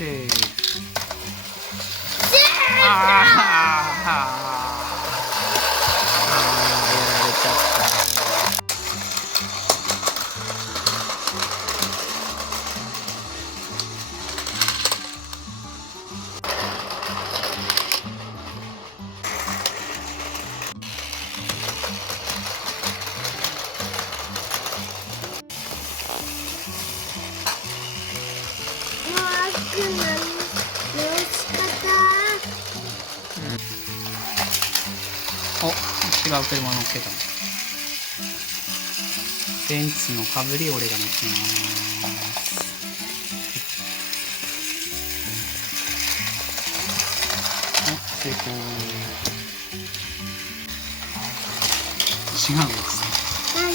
セーフ。あー、やられちゃった。お、違う車乗っけたの。ベンツのかぶり俺が乗ってます。お、成功。違うんです。誰？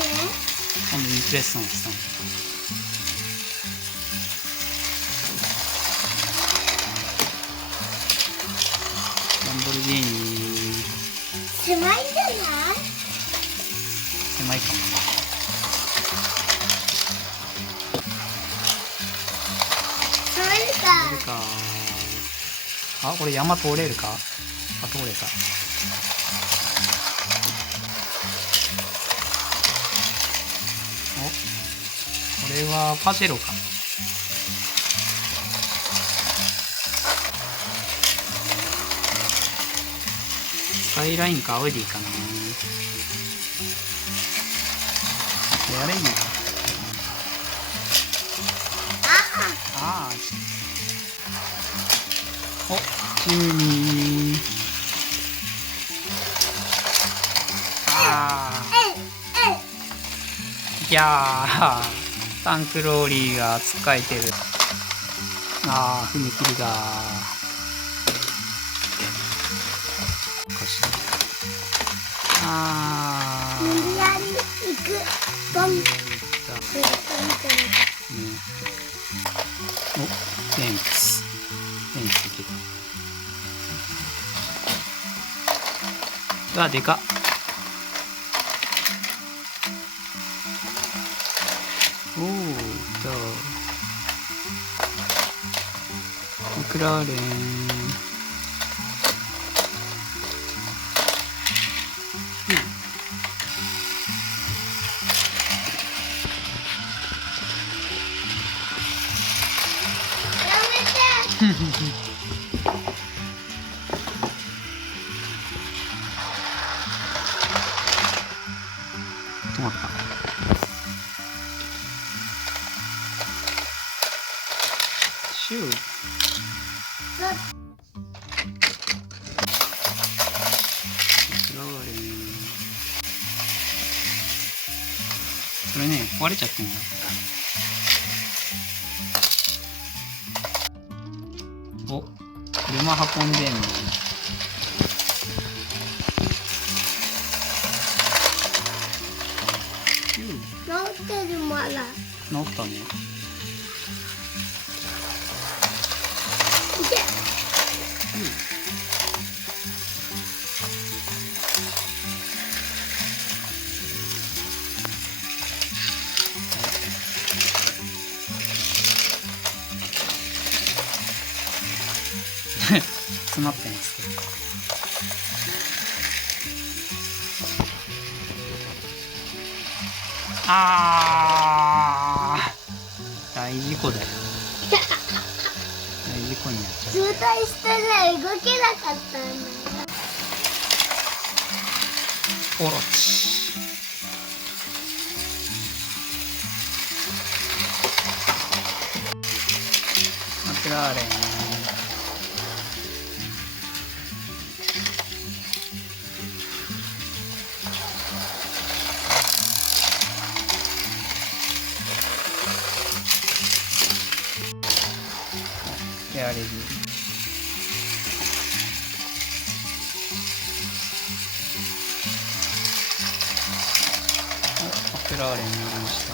今度インプレッソンしたの。ランボルギーニ。狭いんじゃない？狭いかな。そうか。あ、これ山通れるか？あ、通れた。お、これはパジェロか。スカイラインかアウディかな。やれいいのか。ああ。お、ジムニー。ああ。いやー、タンクローリーがつっかえてる。ああ、踏切が。ああ。無理やり行く。ボン。お、フェンス。フェンスいけた。うわ、でかっ。おお、じゃあ。マクラーレン。止まった。シュー。それね、割れちゃってんだ。お、車運んでんの。乗ってるまだ。乗ったね。いけ。詰まってますけど。あー、大事故だよ。大事故になっちゃう。渋滞してね、動けなかったんだよ。オロチ。マクラーレン。フェアレディ。お、マクラーレンになりました。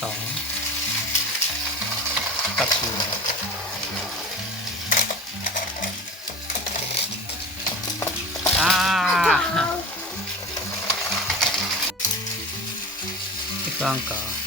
さあ、ピカチュウ。行かんか。